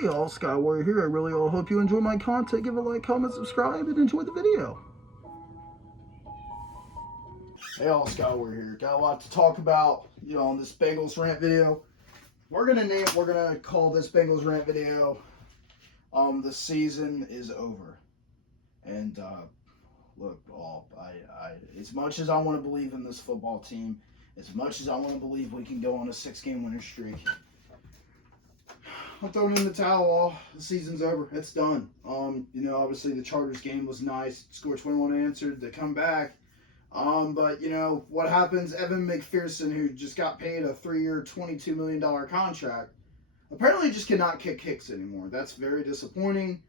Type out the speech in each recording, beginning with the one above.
Hey all, Sky Warrior here. I really all hope you enjoy my content. Give a like, comment, subscribe, and enjoy the video. Hey all, Sky Warrior here. Got a lot to talk about, on this Bengals rant video. We're gonna call this Bengals rant video, the season is over. And look, as much as I want to believe in this football team, as much as I want to believe we can go on a 6-game winning streak, I'm throwing in the towel. The season's over. It's done. Obviously the Chargers game was nice. Scored 21 unanswered to come back. But what happens? Evan McPherson, who just got paid a 3-year, $22 million contract, apparently just cannot kick kicks anymore. That's very disappointing.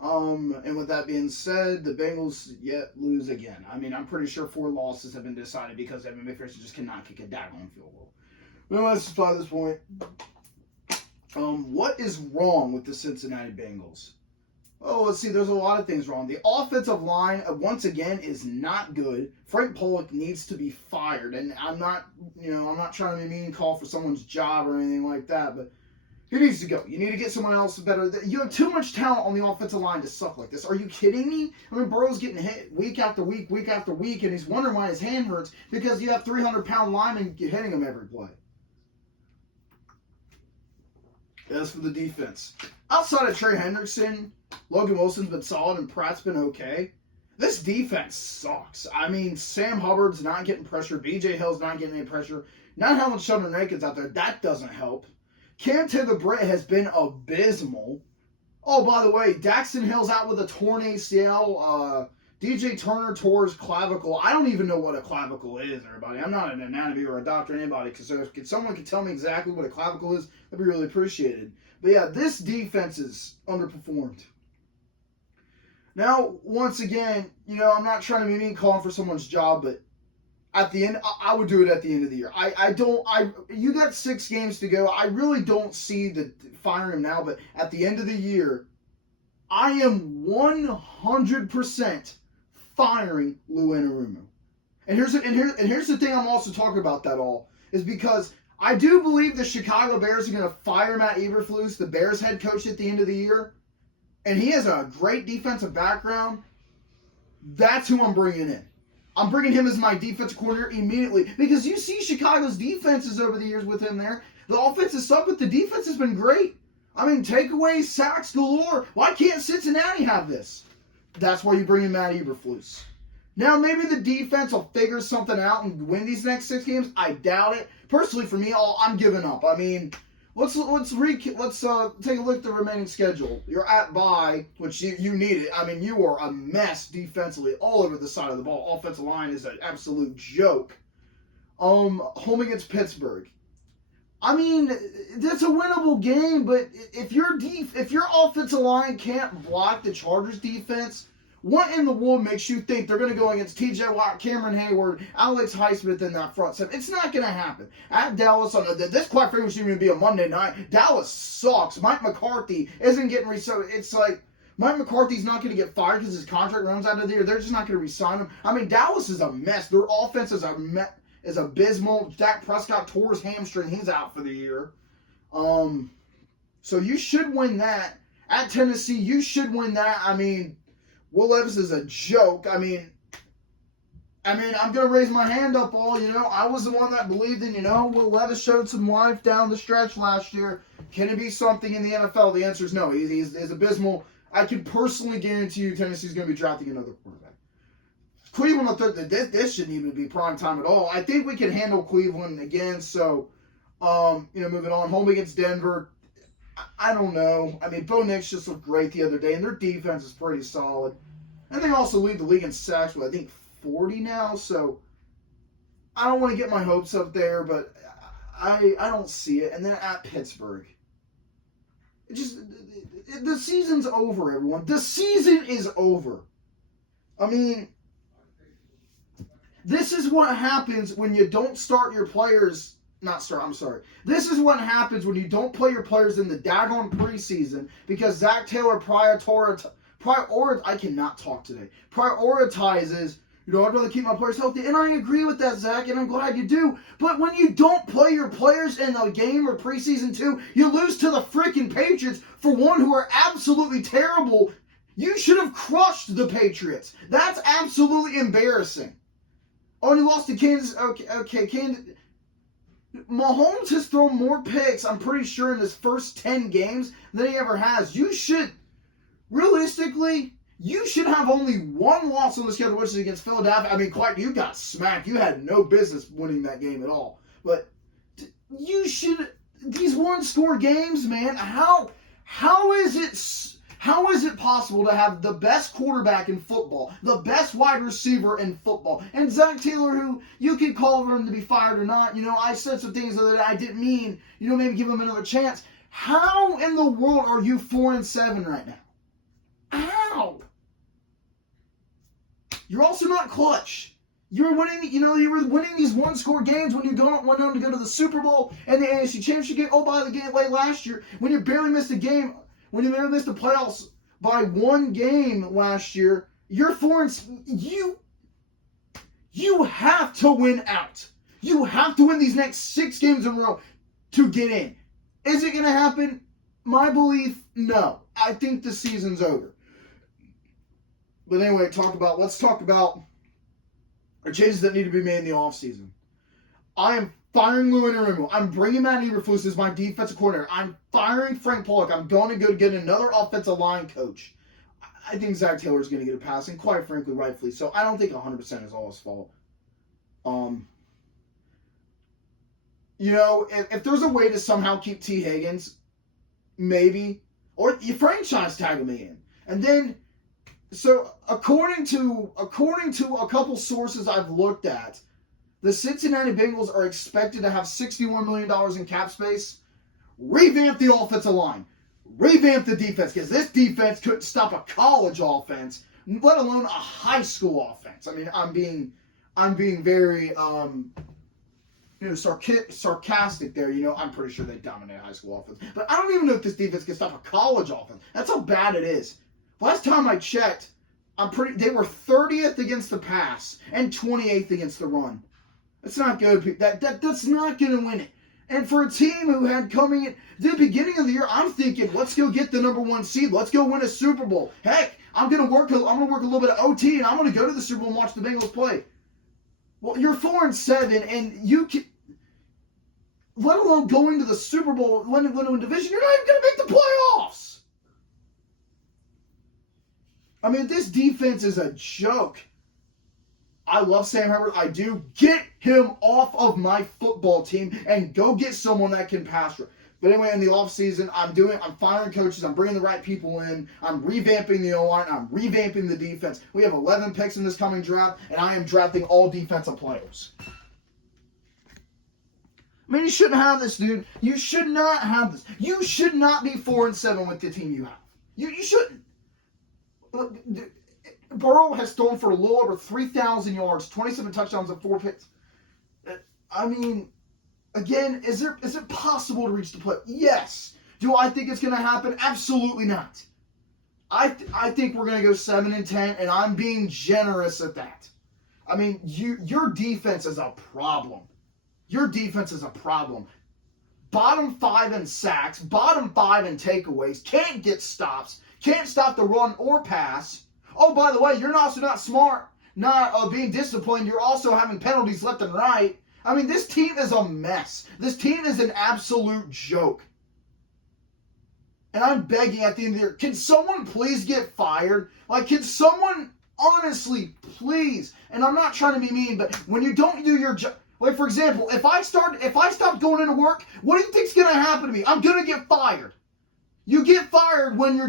And with that being said, the Bengals yet lose again. I mean, I'm pretty sure 4 losses have been decided because Evan McPherson just cannot kick a daggone field goal. But let's just by this point. What is wrong with the Cincinnati Bengals? Oh, let's see. There's a lot of things wrong. The offensive line, once again, is not good. Frank Pollock needs to be fired. And I'm not trying to be mean, call for someone's job or anything like that, but he needs to go. You need to get someone else better. You have too much talent on the offensive line to suck like this. Are you kidding me? I mean, Burrow's getting hit week after week, and he's wondering why his hand hurts because you have 300-pound linemen hitting him every play. As for the defense, outside of Trey Hendrickson, Logan Wilson's been solid and Pratt's been okay. This defense sucks. I mean, Sam Hubbard's not getting pressure. B.J. Hill's not getting any pressure. Not having Sheldon Rankins out there, that doesn't help. Cam Taylor-Britt has been abysmal. Oh, by the way, Daxton Hill's out with a torn ACL. DJ Turner tore his clavicle. I don't even know what a clavicle is, everybody. I'm not an anatomy or a doctor or anybody, because if someone could tell me exactly what a clavicle is, that'd be really appreciated. But yeah, this defense is underperformed. Now, once again, I'm not trying to be mean calling for someone's job, but at the end, I would do it at the end of the year. You got 6 games to go. I really don't see the firing him now, but at the end of the year, I am 100% firing Lou Anarumo. And here's the thing I'm also talking about that all, is because I do believe the Chicago Bears are going to fire Matt Eberflus, the Bears head coach, at the end of the year. And he has a great defensive background. That's who I'm bringing in. I'm bringing him as my defensive coordinator immediately. Because you see Chicago's defenses over the years with him there. The offense is sucked, but the defense has been great. I mean, takeaways, sacks galore. Why can't Cincinnati have this? That's why you bring in Matt Eberflus. Now, maybe the defense will figure something out and win these next 6 games. I doubt it. Personally, for me, I'm giving up. I mean, let's take a look at the remaining schedule. You're at bye, which you need it. I mean, you are a mess defensively all over the side of the ball. Offensive line is an absolute joke. Home against Pittsburgh. I mean, that's a winnable game, but if your offensive line can't block the Chargers defense, what in the world makes you think they're going to go against T.J. Watt, Cameron Hayward, Alex Highsmith in that front seven? It's not going to happen. At Dallas, this quite frankly shouldn't even be a Monday night. Dallas sucks. Mike McCarthy isn't getting re-signed. It's like Mike McCarthy's not going to get fired because his contract runs out of the year. They're just not going to re-sign him. I mean, Dallas is a mess. Their offense is abysmal. Dak Prescott tore his hamstring. He's out for the year. So you should win that. At Tennessee, you should win that. I mean, Will Levis is a joke. I mean, I'm going to raise my hand up all, I was the one that believed in, Will Levis showed some life down the stretch last year. Can he be something in the NFL? The answer is no. He's abysmal. I can personally guarantee you Tennessee's going to be drafting another quarterback. Cleveland, this shouldn't even be prime time at all. I think we can handle Cleveland again. So, moving on. Home against Denver. I don't know. I mean, Bo Nix just looked great the other day, and their defense is pretty solid. And they also lead the league in sacks with, I think, 40 now. So, I don't want to get my hopes up there, but I don't see it. And then at Pittsburgh. The season's over, everyone. The season is over. I mean, this is what happens when you don't start your players. This is what happens when you don't play your players in the daggone preseason because Zach Taylor prioritizes I'd rather keep my players healthy. And I agree with that, Zach, and I'm glad you do. But when you don't play your players in a game or preseason 2, you lose to the freaking Patriots, for one, who are absolutely terrible. You should have crushed the Patriots. That's absolutely embarrassing. Oh, and you lost to Kansas. Okay, Kansas. Mahomes has thrown more picks, I'm pretty sure, in his first 10 games than he ever has. Realistically, you should have only one loss on the schedule, which is against Philadelphia. I mean, you got smacked. You had no business winning that game at all. But these one-score games, man, how is it possible to have the best quarterback in football, the best wide receiver in football, and Zach Taylor, who you could call for him to be fired or not? I said some things that I didn't mean. Maybe give him another chance. How in the world are you 4-7 right now? How? You're also not clutch. You were winning these one-score games when you went on to go to the Super Bowl and the AFC Championship game. Oh, by the way, last year, when you barely missed a game, when you barely missed the playoffs by one game last year, you're 4-7. You have to win out. You have to win these next 6 games in a row to get in. Is it going to happen? My belief, no. I think the season's over. But anyway, let's talk about the changes that need to be made in the offseason. I am firing Lou Anarumo. I'm bringing Matt Eberflus as my defensive coordinator. I'm firing Frank Pollock. I'm going to go get another offensive line coach. I think Zach Taylor is going to get a pass, and quite frankly, rightfully so. I don't think 100% is all his fault. If there's a way to somehow keep T. Higgins, maybe, or you franchise tag him in, and then. So according to a couple sources I've looked at, the Cincinnati Bengals are expected to have $61 million in cap space. Revamp the offensive line. Revamp the defense, because this defense couldn't stop a college offense, let alone a high school offense. I mean, I'm being very sarcastic there. I'm pretty sure they dominate high school offense, but I don't even know if this defense can stop a college offense. That's how bad it is. Last time I checked, they were 30th against the pass and 28th against the run. That's not good. That's not going to win it. And for a team who had coming in the beginning of the year, I'm thinking, let's go get the number 1 seed. Let's go win a Super Bowl. Heck, I'm going to work a little bit of OT, and I'm going to go to the Super Bowl and watch the Bengals play. Well, you're 4-7, and you can, let alone going to the Super Bowl, winning a division, you're not even going to make the playoffs. I mean, this defense is a joke. I love Sam Hubbard. I do. Get him off of my football team and go get someone that can pass rush. But anyway, in the offseason, I'm firing coaches. I'm bringing the right people in. I'm revamping the O-line. I'm revamping the defense. We have 11 picks in this coming draft, and I am drafting all defensive players. I mean, you shouldn't have this, dude. You should not have this. You should not be 4-7 with the team you have. You shouldn't. Burrow has thrown for a little over 3,000 yards, 27 touchdowns, and 4 picks. I mean, again, is it possible to reach the play? Yes. Do I think it's going to happen? Absolutely not. I think we're going to go 7-10, and I'm being generous at that. I mean, your defense is a problem. Your defense is a problem. Bottom 5 in sacks, bottom 5 in takeaways, can't get stops, can't stop the run or pass. Oh, by the way, you're also not smart, not being disciplined. You're also having penalties left and right. I mean, this team is a mess. This team is an absolute joke. And I'm begging at the end of the year, can someone please get fired? Can someone, honestly, please, and I'm not trying to be mean, but when you don't do your job, for example, if I stop going into work, what do you think's going to happen to me? I'm going to get fired. You get fired when your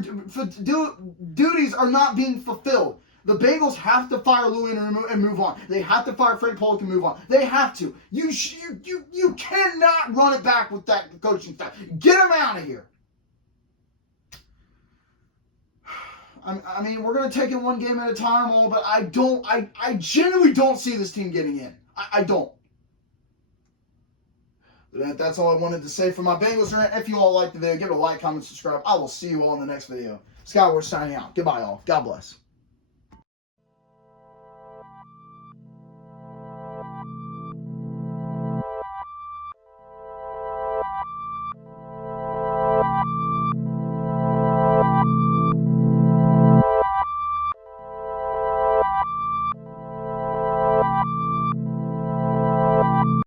duties are not being fulfilled. The Bengals have to fire Louis and move on. They have to fire Frank Pollock and move on. They have to. You cannot run it back with that coaching staff. Get them out of here. I mean, we're going to take it one game at a time, but I genuinely don't see this team getting in. I don't. But that's all I wanted to say for my Bengals rant. If you all liked the video, give it a like, comment, subscribe. I will see you all in the next video. Skyward signing out. Goodbye, all. God bless.